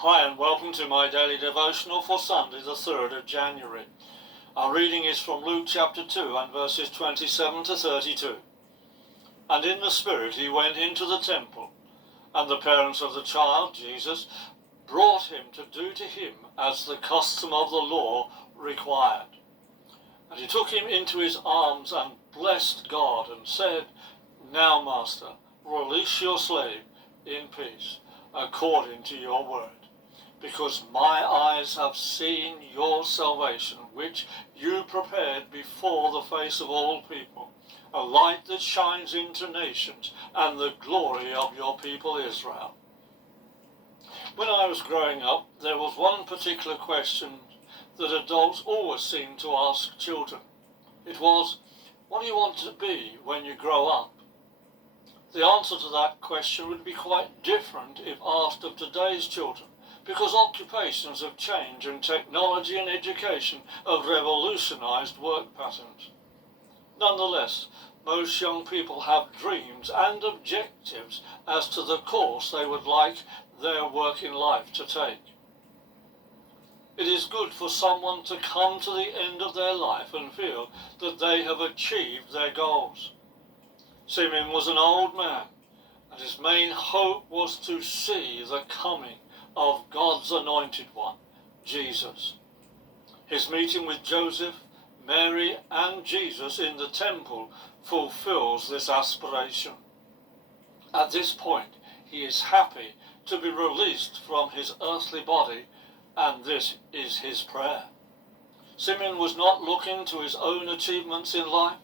Hi and welcome to my daily devotional for Sunday the 3rd of January. Our reading is from Luke chapter 2 and verses 27 to 32. And in the Spirit he went into the temple, and the parents of the child, Jesus, brought him to do to him as the custom of the law required. And he took him into his arms and blessed God and said, Now, Master, release your slave in peace, according to your word. Because my eyes have seen your salvation, which you prepared before the face of all people, a light that shines into nations, and the glory of your people Israel. When I was growing up, there was one particular question that adults always seemed to ask children. It was, what do you want to be when you grow up? The answer to that question would be quite different if asked of today's children, because occupations have changed and technology and education have revolutionized work patterns. Nonetheless, most young people have dreams and objectives as to the course they would like their working life to take. It is good for someone to come to the end of their life and feel that they have achieved their goals. Simeon was an old man, and his main hope was to see the coming of God's anointed one, Jesus. His meeting with Joseph, Mary, and Jesus in the temple fulfills this aspiration. At this point, he is happy to be released from his earthly body, and this is his prayer. Simeon was not looking to his own achievements in life,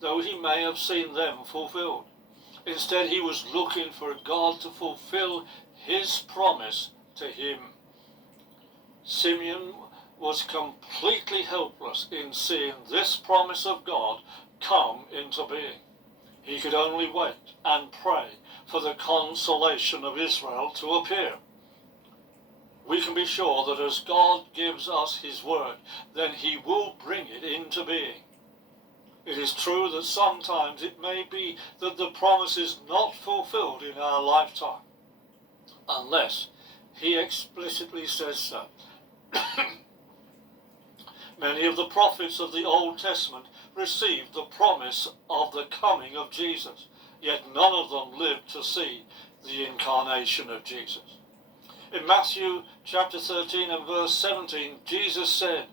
though he may have seen them fulfilled. Instead, he was looking for God to fulfill his promise to him. Simeon was completely helpless in seeing this promise of God come into being. He could only wait and pray for the consolation of Israel to appear. We can be sure that as God gives us his word, then he will bring it into being. It is true that sometimes it may be that the promise is not fulfilled in our lifetime, unless he explicitly says so. Many of the prophets of the Old Testament received the promise of the coming of Jesus, yet none of them lived to see the incarnation of Jesus. In Matthew chapter 13 and verse 17, Jesus said,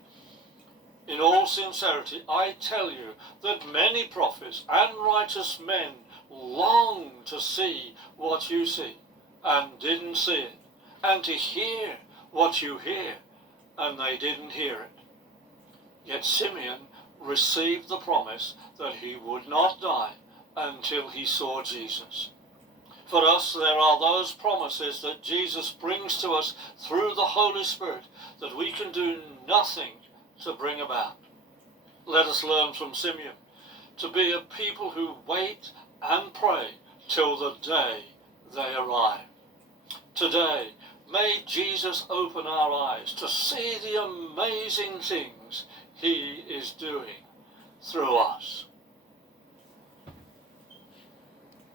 In all sincerity, I tell you that many prophets and righteous men longed to see what you see and didn't see it, and to hear what you hear, and they didn't hear it. Yet Simeon received the promise that he would not die until he saw Jesus. For us, there are those promises that Jesus brings to us through the Holy Spirit that we can do nothing to bring about. Let us learn from Simeon to be a people who wait and pray till the day they arrive. Today, may Jesus open our eyes to see the amazing things he is doing through us.